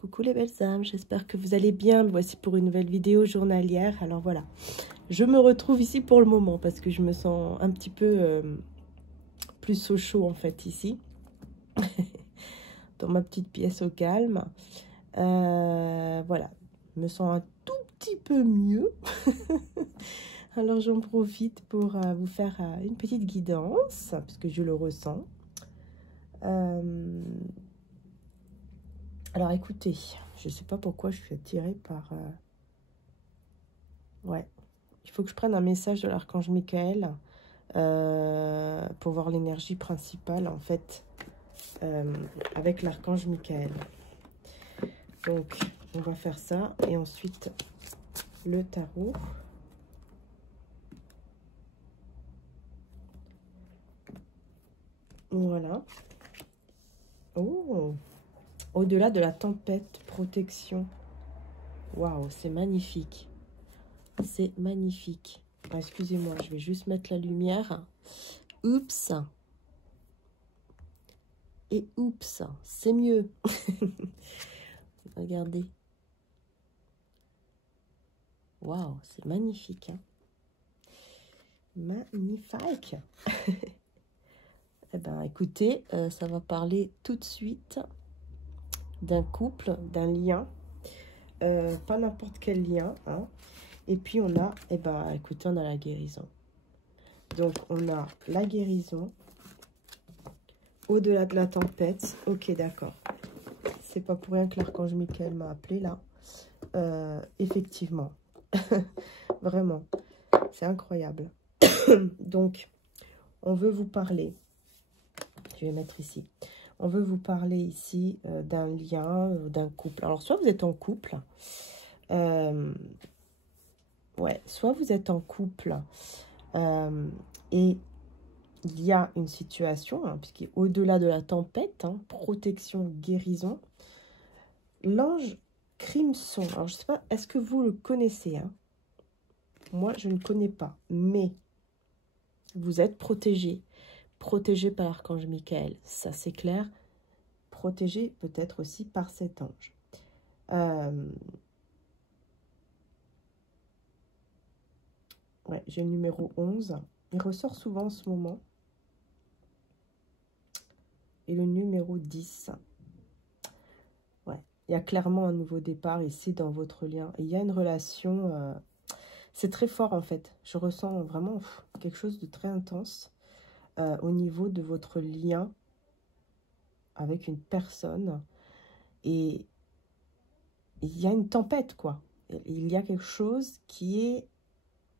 Coucou les belles âmes, j'espère que vous allez bien. Me voici pour une nouvelle vidéo journalière. Alors voilà, je me retrouve ici pour le moment parce que je me sens un petit peu plus au chaud en fait ici. Dans ma petite pièce au calme. Voilà, je me sens un tout petit peu mieux. Alors j'en profite pour vous faire une petite guidance parce que je le ressens. Alors écoutez, je ne sais pas pourquoi je suis attirée par... Ouais, il faut que je prenne un message de l'archange Michael pour voir l'énergie principale en fait avec l'archange Michael. Donc on va faire ça et ensuite le tarot. Voilà. Oh, au-delà de la tempête, protection. Waouh, c'est magnifique. C'est magnifique. Ah, excusez-moi, je vais juste mettre la lumière. Oups. Et oups, c'est mieux. Regardez. Waouh, c'est magnifique. Hein. Magnifique. Eh bien, écoutez, ça va parler tout de suite d'un couple, d'un lien. Pas n'importe quel lien. Hein. Et puis, on a, eh ben, écoutez, on a la guérison. Donc, on a la guérison. Au-delà de la tempête. Ok, d'accord. C'est pas pour rien que l'archange Michael m'a appelé là. Effectivement. Vraiment. C'est incroyable. Donc, on veut vous parler. Je vais mettre ici. On veut vous parler ici d'un lien, d'un couple. Alors, soit vous êtes en couple. Ouais, soit vous êtes en couple et il y a une situation, hein, puisqu'au-delà de la tempête, hein, protection, guérison, l'ange Crimson. Alors, je ne sais pas, est-ce que vous le connaissez hein? Moi, je ne connais pas, mais vous êtes protégé. Protégé par l'archange Michael, ça c'est clair. Protégé peut-être aussi par cet ange. Ouais, j'ai le numéro 11. Il ressort souvent en ce moment. Et le numéro 10. Ouais, il y a clairement un nouveau départ ici dans votre lien. Et il y a une relation... c'est très fort en fait. Je ressens vraiment quelque chose de très intense au niveau de votre lien avec une personne. Et il y a une tempête quoi. Il y a quelque chose qui est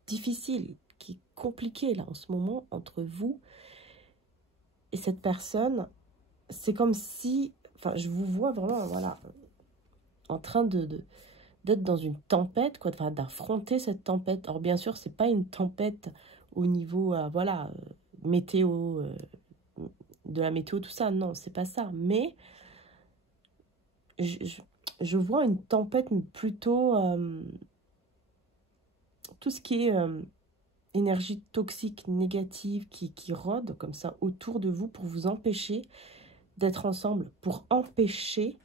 difficile, qui est compliqué là en ce moment entre vous et cette personne. C'est comme si, enfin je vous vois vraiment voilà, en train d'être dans une tempête, quoi, d'affronter cette tempête. Alors bien sûr, c'est pas une tempête au niveau, voilà, météo, de la météo, tout ça, non, c'est pas ça. Mais je vois une tempête, mais plutôt tout ce qui est énergie toxique, négative, qui rôde comme ça autour de vous pour vous empêcher d'être ensemble, pour empêcher,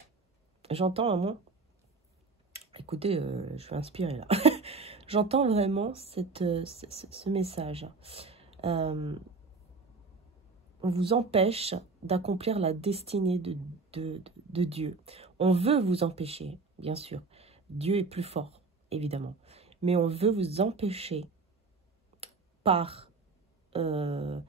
j'entends un mot, écoutez, je suis inspirée là. J'entends vraiment ce message. On vous empêche d'accomplir la destinée de Dieu. On veut vous empêcher, bien sûr. Dieu est plus fort, évidemment. Mais on veut vous empêcher par de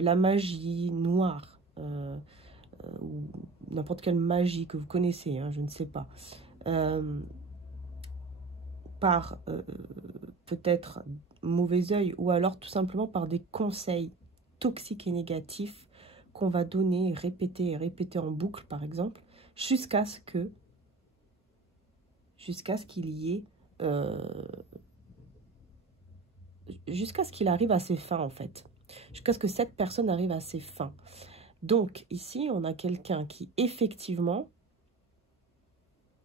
la magie noire, ou n'importe quelle magie que vous connaissez, hein, je ne sais pas. Par peut-être mauvais œil ou alors tout simplement par des conseils toxiques et négatifs qu'on va donner, répéter et répéter en boucle par exemple, jusqu'à ce qu'il y ait jusqu'à ce qu'il arrive à ses fins en fait, jusqu'à ce que cette personne arrive à ses fins. Donc ici on a quelqu'un qui effectivement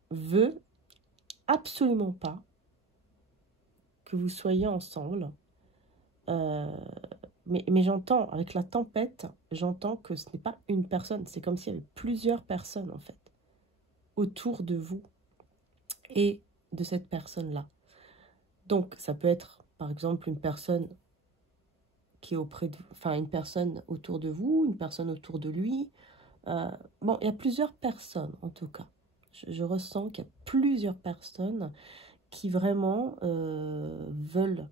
veut absolument pas que vous soyez ensemble. Mais j'entends, avec la tempête, j'entends que ce n'est pas une personne. C'est comme s'il y avait plusieurs personnes, en fait. autour de vous et de cette personne-là. Donc, ça peut être, par exemple, une personne qui est auprès de, enfin, une personne autour de vous, une personne autour de lui. Bon, il y a plusieurs personnes, en tout cas. Je ressens qu'il y a plusieurs personnes qui vraiment veulent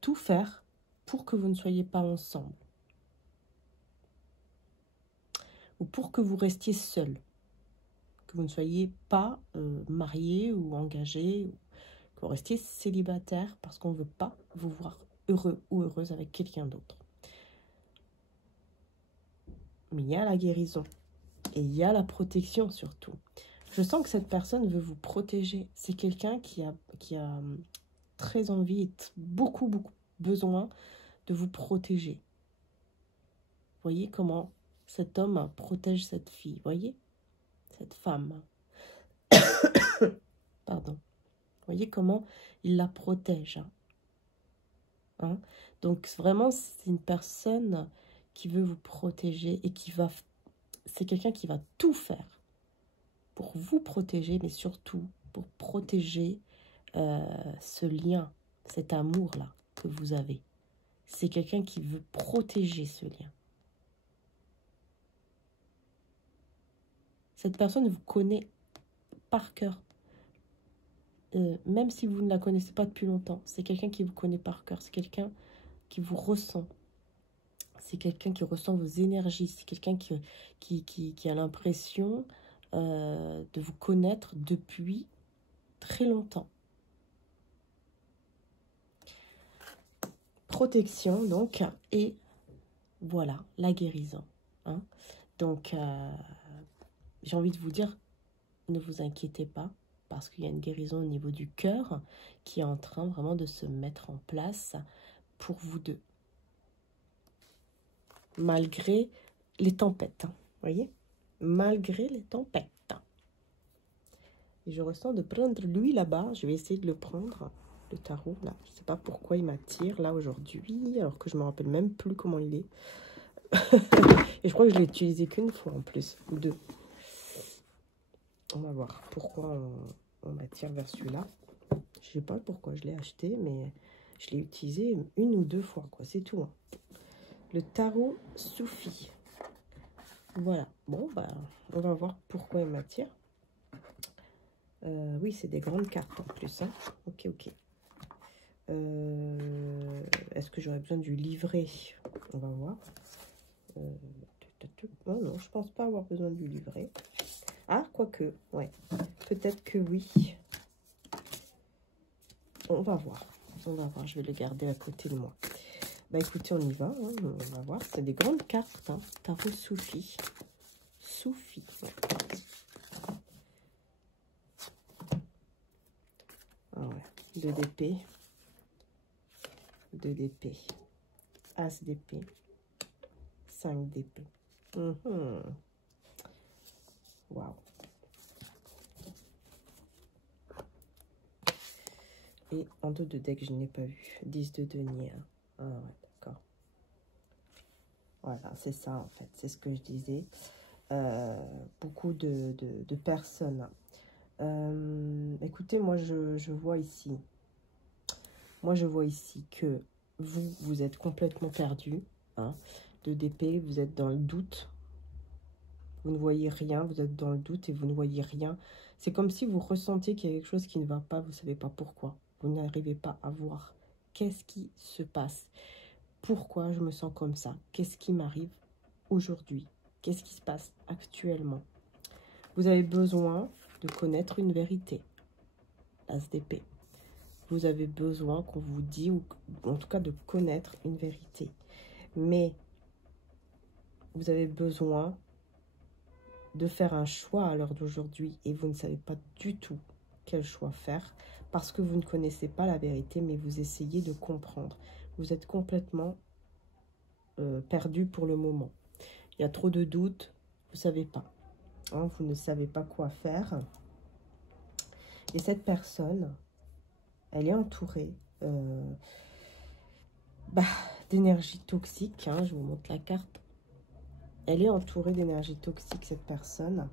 tout faire pour que vous ne soyez pas ensemble. Ou pour que vous restiez seul. Que vous ne soyez pas marié ou engagé, que vous restiez célibataire parce qu'on ne veut pas vous voir heureux ou heureuse avec quelqu'un d'autre. Mais il y a la guérison et il y a la protection surtout. Je sens que cette personne veut vous protéger. C'est quelqu'un qui a très envie et beaucoup besoin de vous protéger. Vous voyez comment cet homme protège cette fille, voyez? Cette femme. Pardon. Vous voyez comment il la protège. Hein? Donc vraiment, c'est une personne qui veut vous protéger et qui va... C'est quelqu'un qui va tout faire pour vous protéger, mais surtout pour protéger ce lien, cet amour-là que vous avez. C'est quelqu'un qui veut protéger ce lien. Cette personne vous connaît par cœur. Même si vous ne la connaissez pas depuis longtemps, c'est quelqu'un qui vous connaît par cœur. C'est quelqu'un qui vous ressent. C'est quelqu'un qui ressent vos énergies. C'est quelqu'un qui a l'impression de vous connaître depuis très longtemps. Protection, donc, et voilà, la guérison. Hein. Donc, j'ai envie de vous dire, ne vous inquiétez pas, parce qu'il y a une guérison au niveau du cœur qui est en train vraiment de se mettre en place pour vous deux. Malgré les tempêtes, hein, voyez? Malgré les tempêtes. Et je ressens de prendre lui là-bas. Je vais essayer de le prendre, le tarot, là. Je ne sais pas pourquoi il m'attire, là, aujourd'hui, alors que je ne me rappelle même plus comment il est. Et je crois que je l'ai utilisé qu'une fois, en plus, ou deux. On va voir pourquoi on m'attire vers celui-là. Je ne sais pas pourquoi je l'ai acheté, mais je l'ai utilisé une ou deux fois, quoi. C'est tout. Hein. Le tarot Soufi. Voilà. Bon, bah, on va voir pourquoi il m'attire. Oui, c'est des grandes cartes en plus. Hein. Ok. Est-ce que j'aurais besoin du livret? On va voir. Oh non, je pense pas avoir besoin du livret. Ah, quoique, ouais. Peut-être que oui. On va voir. Je vais le garder à côté de moi. Bah écoutez, on y va. Hein. On va voir. C'est des grandes cartes. Hein. Tarot Soufi. Soufi. Ouais. Ah ouais. 2 d'épée. 2 d'épée. As d'épée. 5 d'épée. Waouh. Et en 2 de deck, je n'ai pas vu. 10 de denier. Hein. Ah ouais, d'accord. Voilà, c'est ça en fait. C'est ce que je disais. Beaucoup de personnes. Écoutez, moi je vois ici. Je vois ici que vous êtes complètement perdu. Hein. 2 d'épée, vous êtes dans le doute. Vous ne voyez rien, vous êtes dans le doute et vous ne voyez rien. C'est comme si vous ressentiez qu'il y a quelque chose qui ne va pas, vous ne savez pas pourquoi. Vous n'arrivez pas à voir qu'est-ce qui se passe. Pourquoi je me sens comme ça? Qu'est-ce qui m'arrive aujourd'hui? Qu'est-ce qui se passe actuellement? Vous avez besoin de connaître une vérité. As d'épée. Vous avez besoin qu'on vous dise, ou en tout cas de connaître une vérité. Mais vous avez besoin de faire un choix à l'heure d'aujourd'hui et vous ne savez pas du tout quel choix faire parce que vous ne connaissez pas la vérité, mais vous essayez de comprendre. Vous êtes complètement perdu pour le moment. Il y a trop de doutes, vous ne savez pas. Hein, vous ne savez pas quoi faire. Et cette personne, elle est entourée d'énergie toxique. Hein, je vous montre la carte. Elle est entourée d'énergie toxique, cette personne.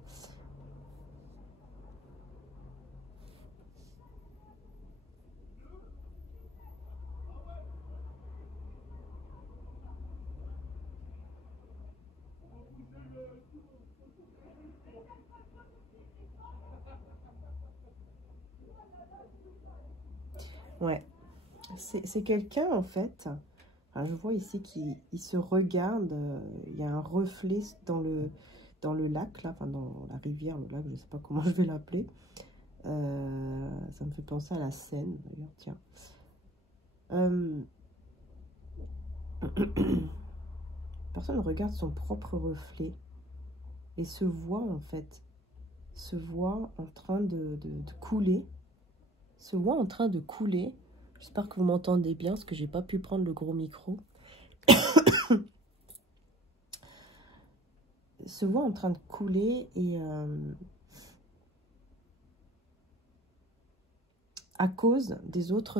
Ouais. C'est quelqu'un, en fait... Alors, je vois ici qu'il se regarde. Il y a un reflet dans le lac, là. Enfin, dans la rivière, le lac, je ne sais pas comment je vais l'appeler. Ça me fait penser à la Seine, d'ailleurs, tiens. Personne regarde son propre reflet et se voit, en fait, se voit en train de couler, se voit en train de couler. J'espère que vous m'entendez bien, parce que j'ai pas pu prendre le gros micro. Se voit en train de couler et à cause des autres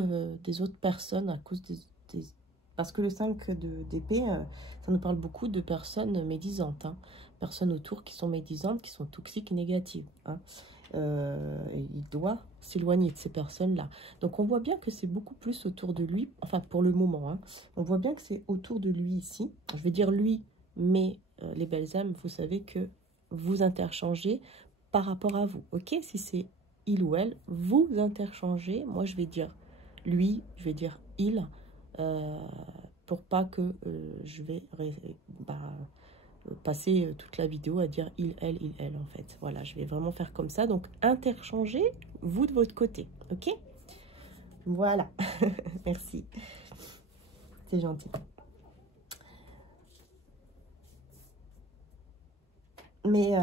personnes, à cause parce que le 5 d'épée, ça nous parle beaucoup de personnes médisantes, hein. Personnes autour qui sont médisantes, qui sont toxiques et négatives, hein. Et il doit s'éloigner de ces personnes-là. Donc on voit bien que c'est beaucoup plus autour de lui, enfin pour le moment, hein. On voit bien que c'est autour de lui ici. Je vais dire lui, mais les belles âmes, vous savez que vous interchangez par rapport à vous, ok? Si c'est il ou elle, vous interchangez. Moi, je vais dire lui, je vais dire il, pour pas que je vais passer toute la vidéo à dire il, elle, en fait. Voilà, je vais vraiment faire comme ça. Donc, interchangez, vous de votre côté, ok? Voilà, merci. C'est gentil. Mais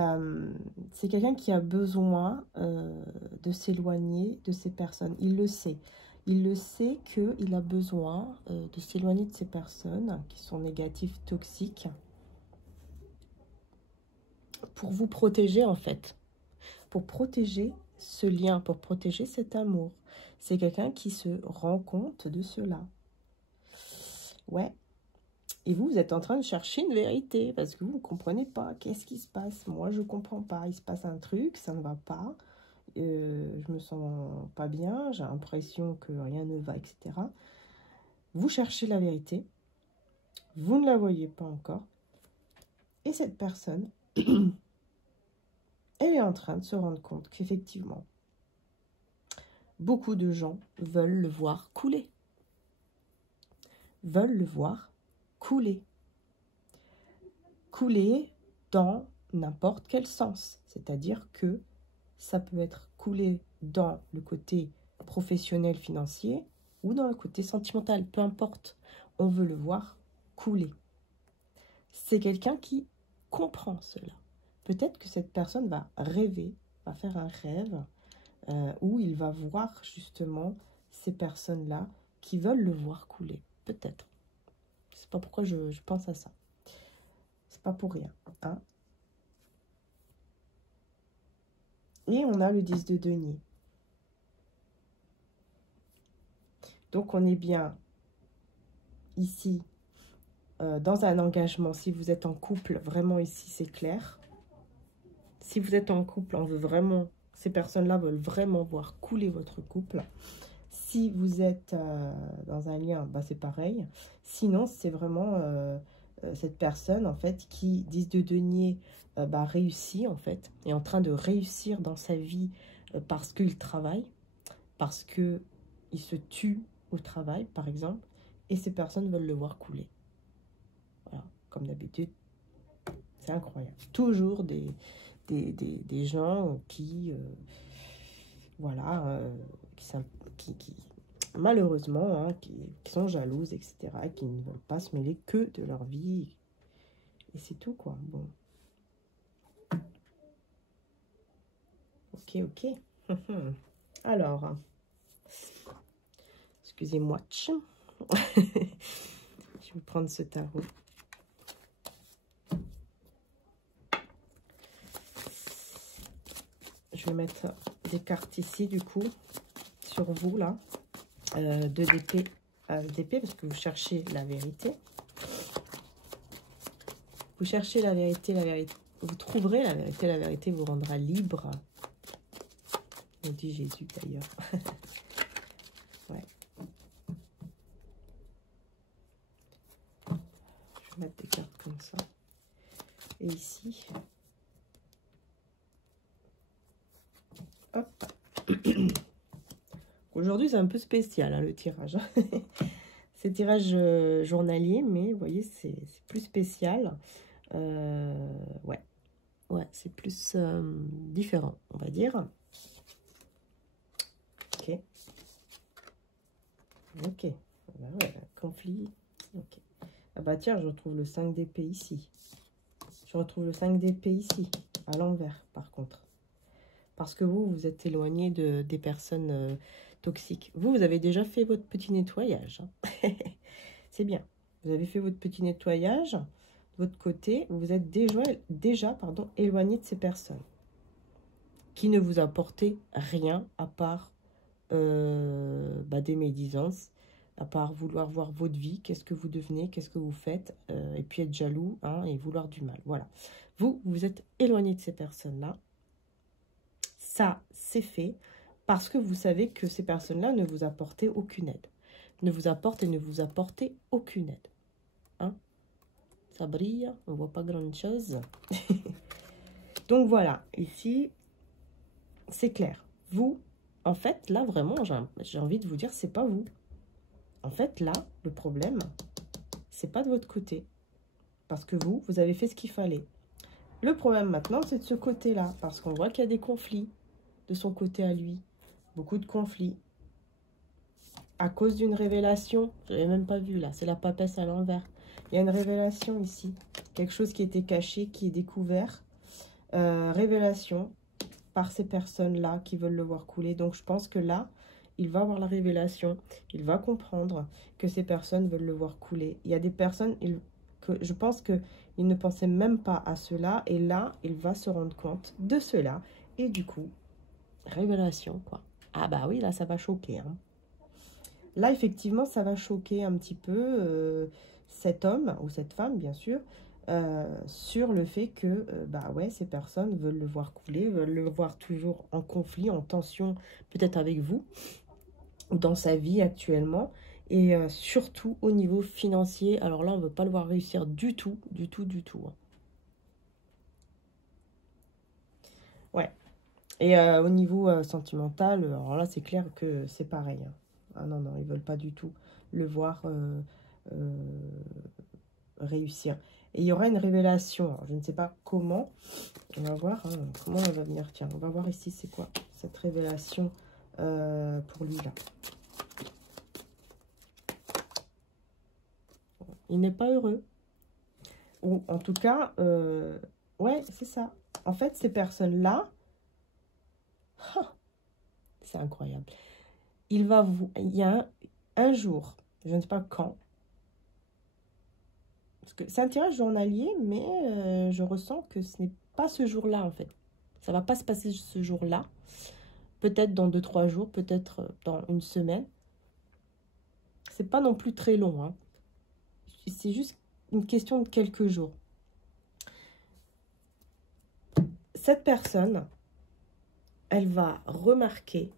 c'est quelqu'un qui a besoin de s'éloigner de ces personnes. Il le sait. Il le sait qu'il a besoin de s'éloigner de ces personnes qui sont négatives, toxiques, pour vous protéger, en fait. Pour protéger ce lien, pour protéger cet amour. C'est quelqu'un qui se rend compte de cela. Ouais. Et vous êtes en train de chercher une vérité, parce que vous ne comprenez pas. Qu'est-ce qui se passe? Moi, je ne comprends pas. Il se passe un truc, ça ne va pas. Je me sens pas bien, j'ai l'impression que rien ne va, etc. Vous cherchez la vérité, vous ne la voyez pas encore. Et cette personne, elle est en train de se rendre compte qu'effectivement, beaucoup de gens veulent le voir couler. Veulent le voir couler. Couler dans n'importe quel sens. C'est-à-dire que ça peut être coulé dans le côté professionnel, financier, ou dans le côté sentimental, peu importe. On veut le voir couler. C'est quelqu'un qui comprend cela. Peut-être que cette personne va rêver, va faire un rêve, où il va voir justement ces personnes-là qui veulent le voir couler. Peut-être. Je ne sais pas pourquoi je pense à ça. C'est pas pour rien, hein. Et on a le 10 de denier. Donc, on est bien ici dans un engagement. Si vous êtes en couple, vraiment ici, c'est clair. Si vous êtes en couple, on veut vraiment, ces personnes-là veulent vraiment voir couler votre couple. Si vous êtes dans un lien, bah, c'est pareil. Sinon, c'est vraiment cette personne, en fait, qui, 10 de denier, réussit, en fait, est en train de réussir dans sa vie parce qu'il travaille, parce qu'il se tue au travail, par exemple, et ces personnes veulent le voir couler. Voilà, comme d'habitude, c'est incroyable. Toujours des gens qui, voilà, qui malheureusement, hein, qui sont jalouses, etc., et qui ne veulent pas se mêler que de leur vie. Et c'est tout, quoi. Bon. Ok, ok. Alors, excusez-moi. Je vais prendre ce tarot. Je vais mettre des cartes ici, du coup, sur vous, là. Deux d'épée, parce que vous cherchez la vérité. Vous cherchez la vérité, vous trouverez la vérité vous rendra libre. On dit Jésus d'ailleurs. Ouais. Je vais mettre des cartes comme ça. Et ici. Hop. Aujourd'hui, c'est un peu spécial, hein, le tirage. C'est tirage journalier, mais vous voyez, c'est plus spécial. Ouais. Ouais, c'est plus différent, on va dire. Ok. Ok. Ah bah ouais, conflit. Ok. Ah bah tiens, je retrouve le 5 d'épée ici. Je retrouve le 5 d'épée ici, à l'envers, par contre. Parce que vous êtes éloigné des personnes toxiques. Vous avez déjà fait votre petit nettoyage. Hein. C'est bien. Vous avez fait votre petit nettoyage. De votre côté, vous êtes déjà éloigné de ces personnes qui ne vous apportaient rien à part des médisances, à part vouloir voir votre vie, qu'est-ce que vous devenez, qu'est-ce que vous faites, et puis être jaloux hein, et vouloir du mal. Voilà. Vous êtes éloigné de ces personnes-là. Ça, c'est fait parce que vous savez que ces personnes-là ne vous apportaient aucune aide. Ne vous apportent et ne vous apportez aucune aide. Hein? Ça brille, on ne voit pas grand-chose. Donc voilà, ici, c'est clair. Vous, en fait, là, vraiment, j'ai envie de vous dire, c'est pas vous. En fait, là, le problème, c'est pas de votre côté. Parce que vous avez fait ce qu'il fallait. Le problème maintenant, c'est de ce côté-là. Parce qu'on voit qu'il y a des conflits de son côté à lui. Beaucoup de conflits. À cause d'une révélation, je n'avais même pas vu là, c'est la papesse à l'envers. Il y a une révélation ici. Quelque chose qui était caché, qui est découvert. Révélation par ces personnes-là qui veulent le voir couler. Donc je pense que là, il va avoir la révélation. Il va comprendre que ces personnes veulent le voir couler. Il y a des personnes, que je pense qu'il ne pensait même pas à cela. Et là, il va se rendre compte de cela. Et du coup, révélation quoi. Ah bah oui, là ça va choquer. Hein. Là, effectivement, ça va choquer un petit peu cet homme, ou cette femme, bien sûr, sur le fait que, ces personnes veulent le voir couler, veulent le voir toujours en conflit, en tension, peut-être avec vous, ou dans sa vie actuellement, et surtout au niveau financier. Alors là, on ne veut pas le voir réussir du tout, du tout, du tout. Hein. Ouais. Et au niveau sentimental, alors là, c'est clair que c'est pareil. Hein. Ah non, non, ils veulent pas du tout le voir réussir. Et il y aura une révélation. Alors, je ne sais pas comment. On va voir hein, comment elle va venir. Tiens, on va voir ici c'est quoi cette révélation pour lui là. Il n'est pas heureux. Ou en tout cas, ouais, c'est ça. En fait, ces personnes-là, c'est incroyable. Il y a un jour, je ne sais pas quand, parce que c'est un tirage journalier, mais je ressens que ce n'est pas ce jour-là, en fait. Ça ne va pas se passer ce jour-là. Peut-être dans 2-3 jours, peut-être dans une semaine. C'est pas non plus très long. Hein. C'est juste une question de quelques jours. Cette personne, elle va remarquer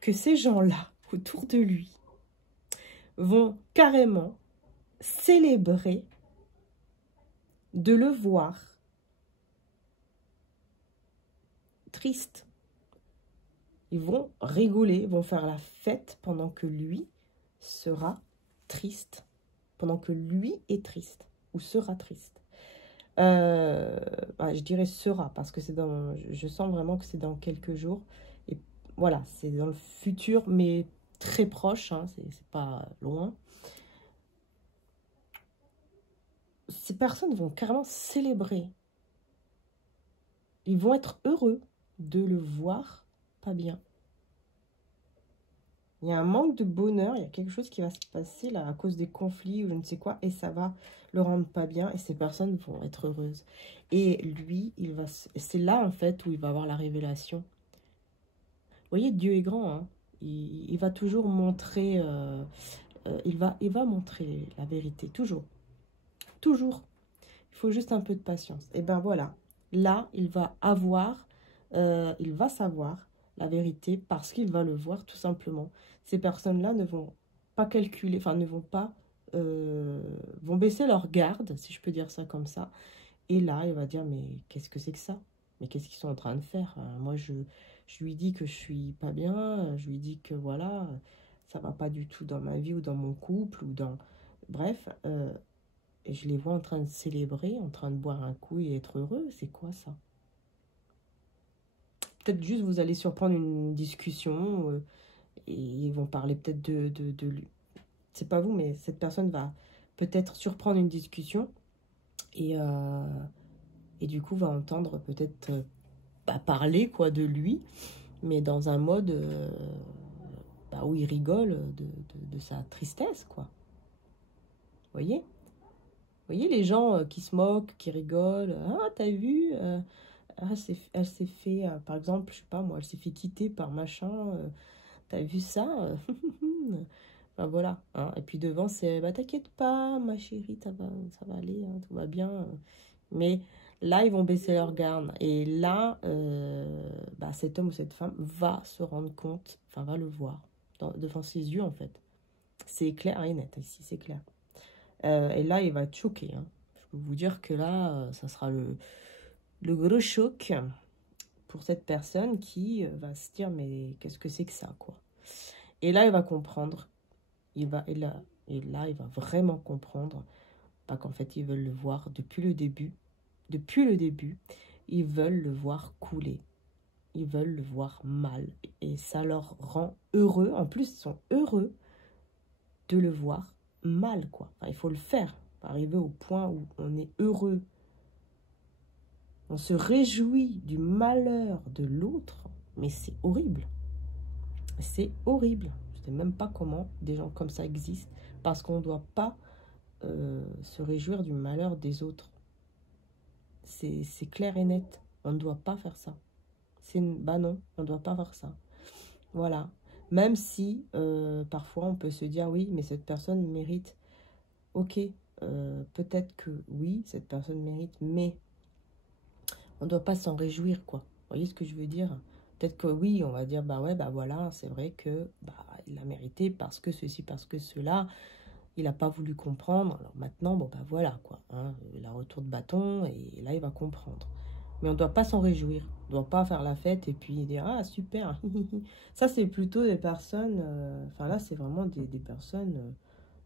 que ces gens-là, autour de lui, vont carrément célébrer de le voir triste. Ils vont rigoler, vont faire la fête pendant que lui sera triste. Pendant que lui est triste ou sera triste. Je dirais sera parce que c'est dans. Je sens vraiment que c'est dans quelques jours. Et voilà, c'est dans le futur, mais très proche. Hein, c'est pas loin. Ces personnes vont carrément célébrer. Ils vont être heureux de le voir pas bien. Il y a un manque de bonheur, il y a quelque chose qui va se passer là à cause des conflits ou je ne sais quoi, et ça va le rendre pas bien et ces personnes vont être heureuses. Et lui, c'est là en fait où il va avoir la révélation. Vous voyez, Dieu est grand, hein. Il va toujours montrer il va montrer la vérité, toujours. Toujours. Il faut juste un peu de patience. Et ben voilà, là, il va savoir la vérité parce qu'il va le voir tout simplement. Ces personnes-là ne vont pas calculer, enfin ne vont pas, vont baisser leur garde, si je peux dire ça comme ça. Et là, il va dire, mais qu'est-ce que c'est que ça? Mais qu'est-ce qu'ils sont en train de faire? Moi, je lui dis que je suis pas bien, je lui dis que voilà, ça va pas du tout dans ma vie ou dans mon couple ou dans... Bref, et je les vois en train de célébrer, en train de boire un coup et être heureux. C'est quoi ça? Peut-être juste vous allez surprendre une discussion et ils vont parler peut-être de lui. C'est pas vous, mais cette personne va peut-être surprendre une discussion et, et du coup va entendre peut-être pas parler quoi de lui, mais dans un mode où il rigole de sa tristesse, quoi. Vous voyez? Vous voyez les gens qui se moquent, qui rigolent. Ah, t'as vu elle s'est fait, par exemple, je sais pas moi, elle s'est fait quitter par machin. T'as vu ça ben voilà. Hein. Et puis devant, c'est, bah t'inquiète pas, ma chérie, ça va aller, hein, tout va bien. Mais là, ils vont baisser leur garde. Et là, cet homme ou cette femme va se rendre compte, enfin, va le voir devant ses yeux, en fait. C'est clair et net, ici, c'est clair. Et là, il va être choqué. Hein. Je peux vous dire que là, ça sera le gros choc pour cette personne qui va se dire, mais qu'est-ce que c'est que ça, quoi. Et là, il va comprendre. Et là, il va vraiment comprendre qu'en fait, ils veulent le voir depuis le début. Depuis le début, ils veulent le voir couler. Ils veulent le voir mal. Et ça leur rend heureux. En plus, ils sont heureux de le voir mal, quoi. Enfin, il faut le faire. Arriver au point où on est heureux. On se réjouit du malheur de l'autre. Mais c'est horrible. C'est horrible. Je ne sais même pas comment des gens comme ça existent. Parce qu'on ne doit pas se réjouir du malheur des autres. C'est clair et net. On ne doit pas faire ça. Bah non, on ne doit pas faire ça. Voilà. Même si, parfois, on peut se dire, oui, mais cette personne mérite. Ok, peut-être que oui, cette personne mérite, mais on ne doit pas s'en réjouir, quoi. Vous voyez ce que je veux dire? Peut-être que oui, on va dire, bah ouais, bah voilà, c'est vrai que il a mérité parce que ceci, parce que cela. Il n'a pas voulu comprendre. Alors maintenant, bon, bah voilà, quoi. Hein, il a retour de bâton et là, il va comprendre. Mais on ne doit pas s'en réjouir. On ne doit pas faire la fête et puis dire, ah, super. Ça, c'est plutôt des personnes... Enfin, là, c'est vraiment des personnes,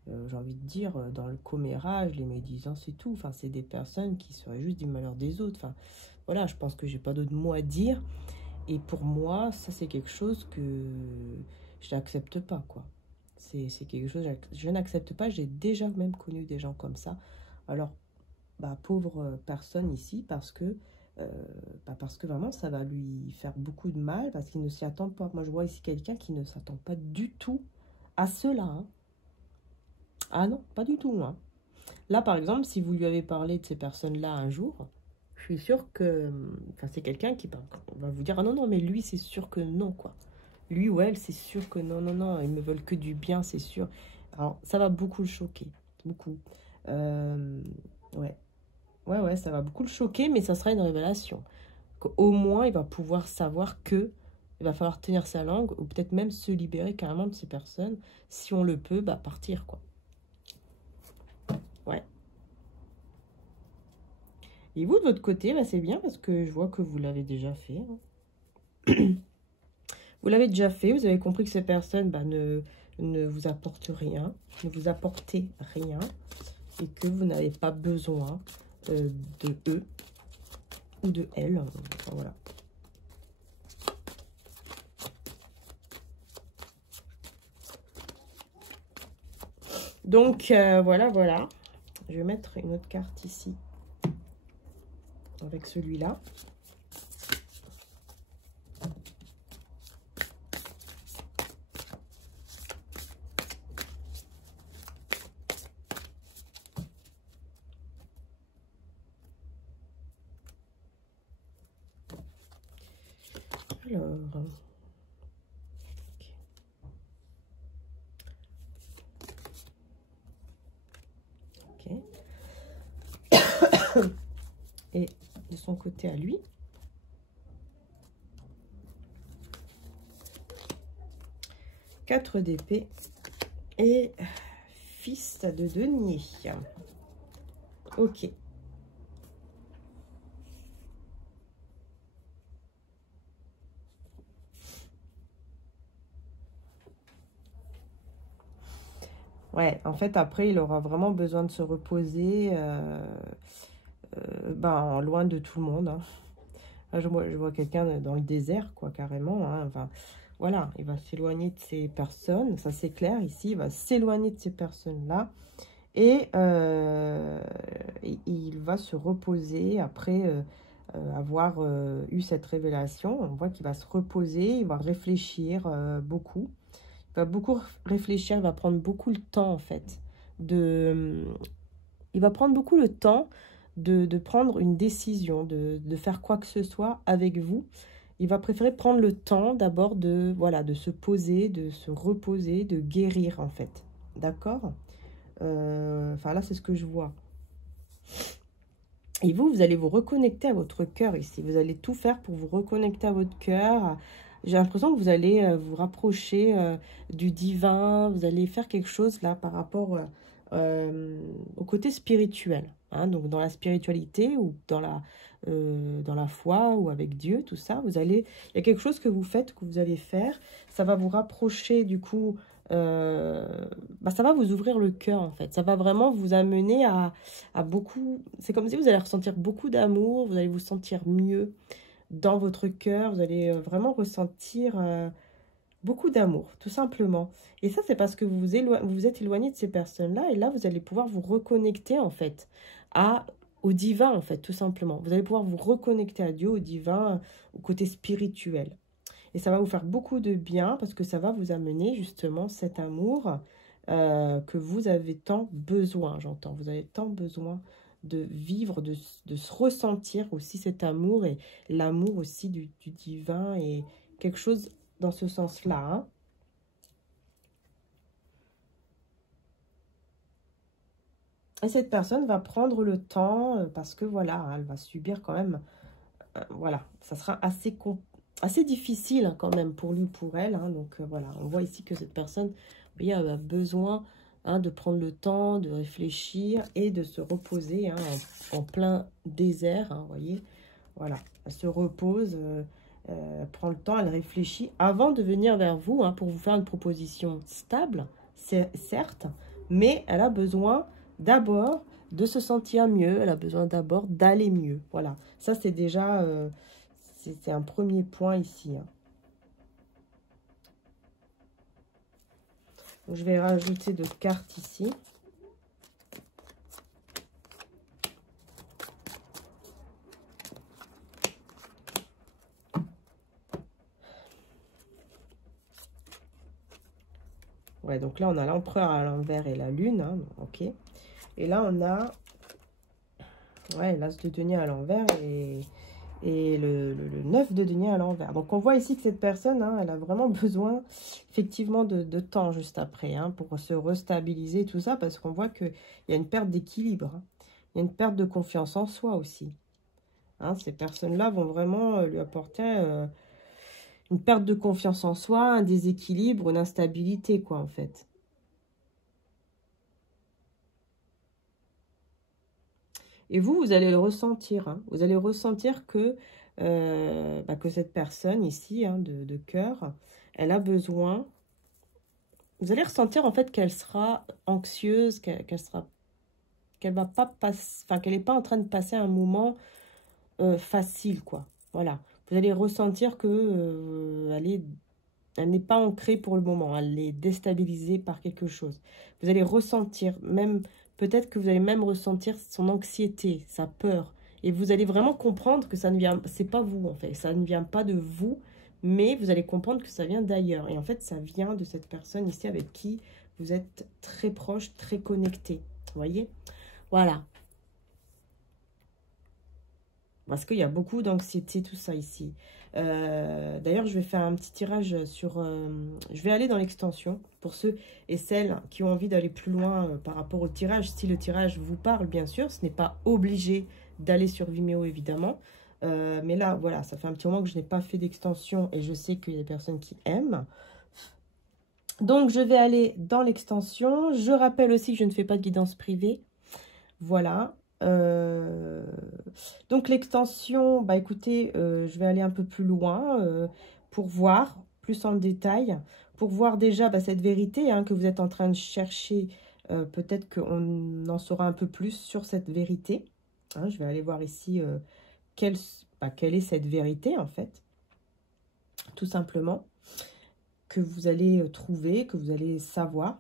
j'ai envie de dire, dans le commérage, les médisances et tout. Enfin, c'est des personnes qui seraient juste du malheur des autres. Enfin, voilà, je pense que j'ai pas d'autres mots à dire. Et pour moi, ça, c'est quelque chose que je n'accepte pas, quoi. C'est quelque chose que je n'accepte pas. J'ai déjà même connu des gens comme ça. Alors, pauvre personne ici, parce que vraiment, ça va lui faire beaucoup de mal, parce qu'il ne s'y attend pas. Moi, je vois ici quelqu'un qui ne s'attend pas du tout à cela. Hein. Ah non, pas du tout. Hein. Là, par exemple, si vous lui avez parlé de ces personnes-là un jour, je suis sûre que... Enfin, c'est quelqu'un qui va vous dire, ah non, non, mais lui, c'est sûr que non, quoi. Lui ou elle, c'est sûr que non, non, non, ils me veulent que du bien, c'est sûr. Alors, ça va beaucoup le choquer. Beaucoup. Ouais. Ouais, ça va beaucoup le choquer, mais ça sera une révélation. Au moins, il va pouvoir savoir que il va falloir tenir sa langue, ou peut-être même se libérer carrément de ces personnes. Si on le peut, partir, quoi. Ouais. Et vous, de votre côté, c'est bien, parce que je vois que vous l'avez déjà fait. Hein. Vous l'avez déjà fait, vous avez compris que ces personnes ne vous apportent rien, ne vous apportez rien, et que vous n'avez pas besoin de eux ou de elles. Enfin, voilà. Donc, voilà. Je vais mettre une autre carte ici, avec celui-là. Alors, Et de son côté à lui. Quatre d'épée et fils de denier. Ok. Ouais, en fait, après, il aura vraiment besoin de se reposer, ben, loin de tout le monde. Hein. Là, je vois quelqu'un dans le désert, quoi, carrément. Hein. Enfin, voilà, il va s'éloigner de ces personnes, ça c'est clair. Ici, il va s'éloigner de ces personnes-là. Et il va se reposer après avoir eu cette révélation. On voit qu'il va se reposer, il va réfléchir beaucoup. Il va beaucoup réfléchir, il va prendre beaucoup le temps en fait. Il va prendre beaucoup le temps de prendre une décision, de faire quoi que ce soit avec vous. Il va préférer prendre le temps d'abord de, voilà, de se poser, de se reposer, de guérir en fait. D'accord ? Enfin là, c'est ce que je vois. Et vous allez vous reconnecter à votre cœur ici. Vous allez tout faire pour vous reconnecter à votre cœur. J'ai l'impression que vous allez vous rapprocher du divin. Vous allez faire quelque chose là par rapport au côté spirituel. Hein, donc dans la spiritualité ou dans la foi ou avec Dieu, tout ça. Il y a quelque chose que vous faites, que vous allez faire. Ça va vous rapprocher du coup. Ça va vous ouvrir le cœur en fait. Ça va vraiment vous amener à beaucoup. C'est comme si vous allez ressentir beaucoup d'amour, vous allez vous sentir mieux dans votre cœur, vous allez vraiment ressentir beaucoup d'amour, tout simplement. Et ça, c'est parce que vous êtes éloigné de ces personnes-là, et là, vous allez pouvoir vous reconnecter en fait au divin en fait, tout simplement. Vous allez pouvoir vous reconnecter à Dieu, au divin, au côté spirituel. Et ça va vous faire beaucoup de bien parce que ça va vous amener justement cet amour que vous avez tant besoin, j'entends. Vous avez tant besoin de vivre, de se ressentir aussi cet amour et l'amour aussi du divin et quelque chose dans ce sens-là. Hein. Et cette personne va prendre le temps parce que voilà, elle va subir quand même, voilà, ça sera assez difficile hein, quand même pour lui, pour elle. Hein. Donc voilà, on voit ici que cette personne a besoin hein, de prendre le temps, de réfléchir et de se reposer hein, en plein désert. Hein, voyez, voilà, elle se repose, prend le temps, elle réfléchit avant de venir vers vous hein, pour vous faire une proposition stable, certes, mais elle a besoin d'abord de se sentir mieux, elle a besoin d'abord d'aller mieux. Voilà, ça c'est déjà... c'est un premier point ici. Hein. Donc, je vais rajouter d'autres cartes ici. Ouais, donc là, on a l'empereur à l'envers et la lune. Hein, ok. Et là, on a ouais, l'as de denier à l'envers et le 9 de denier à l'envers. Donc, on voit ici que cette personne, hein, elle a vraiment besoin, effectivement, de temps juste après, hein, pour se restabiliser, tout ça, parce qu'on voit qu'il y a une perte d'équilibre. Hein. Il y a une perte de confiance en soi aussi. Hein, ces personnes-là vont vraiment lui apporter une perte de confiance en soi, un déséquilibre, une instabilité, quoi, en fait. Et vous allez le ressentir. Hein. Vous allez ressentir que cette personne ici, hein, de cœur, elle a besoin... Vous allez ressentir en fait qu'elle sera anxieuse, qu'elle va pas passer, enfin qu'elle n'est pas en train de passer un moment facile, quoi. Voilà. Vous allez ressentir que elle n'est pas ancrée pour le moment. Elle est déstabilisée par quelque chose. Vous allez ressentir, même peut-être que vous allez même ressentir son anxiété, sa peur. Et vous allez vraiment comprendre que ça ne vient, c'est pas vous en fait. Ça ne vient pas de vous, mais vous allez comprendre que ça vient d'ailleurs. Et en fait, ça vient de cette personne ici avec qui vous êtes très proche, très connecté. Vous voyez? Voilà. Parce qu'il y a beaucoup d'anxiété, tout ça ici. D'ailleurs, je vais faire un petit tirage sur... je vais aller dans l'extension pour ceux et celles qui ont envie d'aller plus loin par rapport au tirage. Si le tirage vous parle, bien sûr, ce n'est pas obligé d'aller sur Vimeo, évidemment. Mais là, voilà, ça fait un petit moment que je n'ai pas fait d'extension et je sais qu'il y a des personnes qui aiment. Donc, je vais aller dans l'extension. Je rappelle aussi que je ne fais pas de guidance privée. Voilà. Donc l'extension, bah écoutez, je vais aller un peu plus loin pour voir plus en détail, pour voir déjà cette vérité que vous êtes en train de chercher. Peut-être qu'on en saura un peu plus sur cette vérité. Je vais aller voir ici quelle est cette vérité en fait, tout simplement, que vous allez trouver, que vous allez savoir.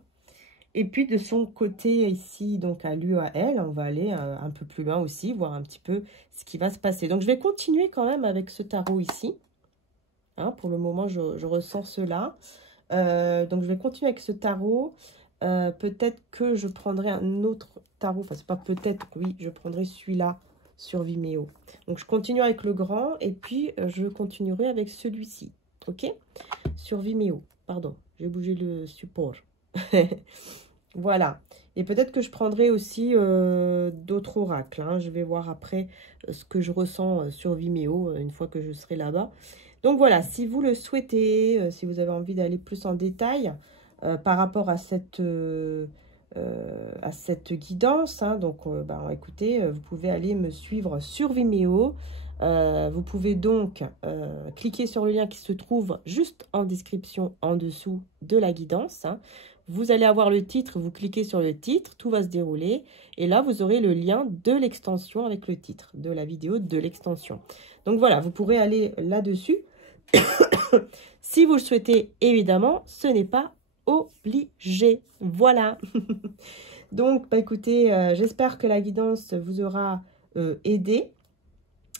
Et puis de son côté ici, donc à lui, à elle, on va aller un peu plus loin aussi, voir un petit peu ce qui va se passer. Donc je vais continuer quand même avec ce tarot ici. Pour le moment, je ressens cela. Donc je vais continuer avec ce tarot. Peut-être que je prendrai un autre tarot. Enfin, c'est pas peut-être, oui, je prendrai celui-là sur Vimeo. Donc je continue avec le grand et puis je continuerai avec celui-ci. Ok? Sur Vimeo. Pardon, j'ai bougé le support. Voilà, et peut-être que je prendrai aussi d'autres oracles, je vais voir après ce que je ressens sur Vimeo une fois que je serai là-bas. Donc voilà, si vous le souhaitez, si vous avez envie d'aller plus en détail par rapport à cette guidance, donc écoutez, vous pouvez aller me suivre sur Vimeo. Vous pouvez donc cliquer sur le lien qui se trouve juste en description en dessous de la guidance. Vous allez avoir le titre, vous cliquez sur le titre, tout va se dérouler. Et là, vous aurez le lien de l'extension avec le titre de la vidéo de l'extension. Donc voilà, vous pourrez aller là-dessus. Si vous le souhaitez, évidemment, ce n'est pas obligé. Voilà. Donc, écoutez, j'espère que la guidance vous aura aidé.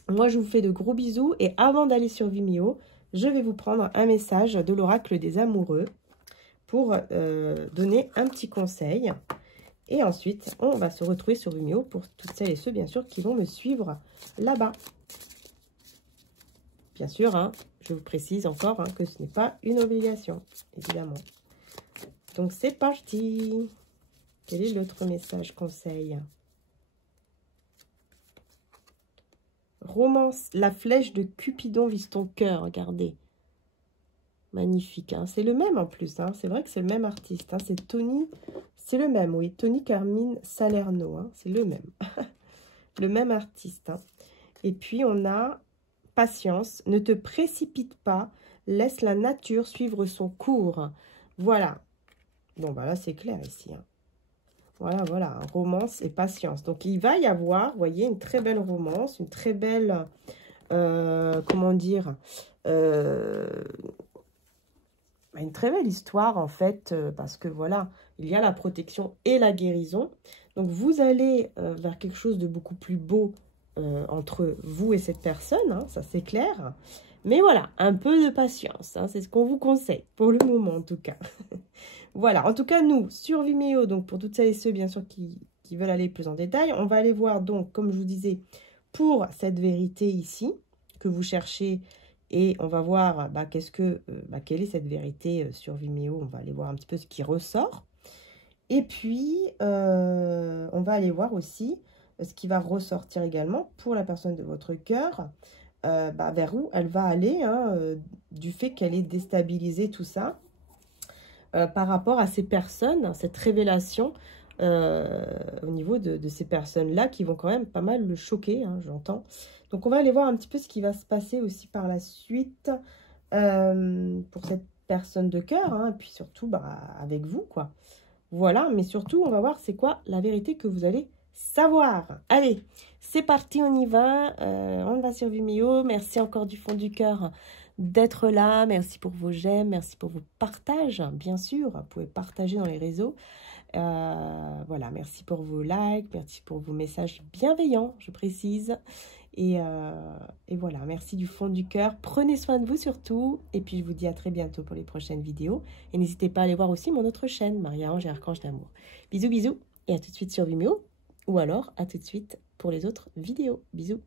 Moi, je vous fais de gros bisous. Et avant d'aller sur Vimeo, je vais vous prendre un message de l'oracle des amoureux pour donner un petit conseil. Et ensuite, on va se retrouver sur Vimeo pour toutes celles et ceux, bien sûr, qui vont me suivre là-bas. Bien sûr, je vous précise encore que ce n'est pas une obligation, évidemment. Donc, c'est parti. Quel est l'autre message conseil? Romance, la flèche de Cupidon vise ton cœur, regardez. Magnifique, c'est le même en plus, c'est vrai que c'est le même artiste, c'est Tony, c'est le même, oui, Tony Carmine Salerno, c'est le même, le même artiste. Et puis on a patience, ne te précipite pas, laisse la nature suivre son cours. Voilà, bon là c'est clair ici, voilà, romance et patience. Donc il va y avoir, vous voyez, une très belle romance, une très belle, comment dire, une très belle histoire en fait, parce que voilà, il y a la protection et la guérison. Donc vous allez vers quelque chose de beaucoup plus beau entre vous et cette personne, ça c'est clair. Mais voilà, un peu de patience, c'est ce qu'on vous conseille, pour le moment en tout cas. Voilà, en tout cas nous, sur Vimeo, donc pour toutes celles et ceux bien sûr qui veulent aller plus en détail, on va aller voir donc, comme je vous disais, pour cette vérité ici, que vous cherchez. Et on va voir quelle est cette vérité sur Vimeo. On va aller voir un petit peu ce qui ressort. Et puis, on va aller voir aussi ce qui va ressortir également pour la personne de votre cœur. Vers où elle va aller, du fait qu'elle est déstabilisée, tout ça. Par rapport à ces personnes, cette révélation au niveau de ces personnes-là qui vont quand même pas mal le choquer, j'entends. Donc, on va aller voir un petit peu ce qui va se passer aussi par la suite pour cette personne de cœur, et puis surtout avec vous, quoi. Voilà, mais surtout, on va voir c'est quoi la vérité que vous allez savoir. Allez, c'est parti, on y va. On va sur Vimeo. Merci encore du fond du cœur d'être là. Merci pour vos j'aime, merci pour vos partages, bien sûr. Vous pouvez partager dans les réseaux. Voilà, merci pour vos likes, merci pour vos messages bienveillants, je précise. Et voilà, merci du fond du cœur. Prenez soin de vous surtout. Et puis, je vous dis à très bientôt pour les prochaines vidéos. Et n'hésitez pas à aller voir aussi mon autre chaîne, Maria-Ange et Archange d'Amour. Bisous, bisous. Et à tout de suite sur Vimeo. Ou alors, à tout de suite pour les autres vidéos. Bisous.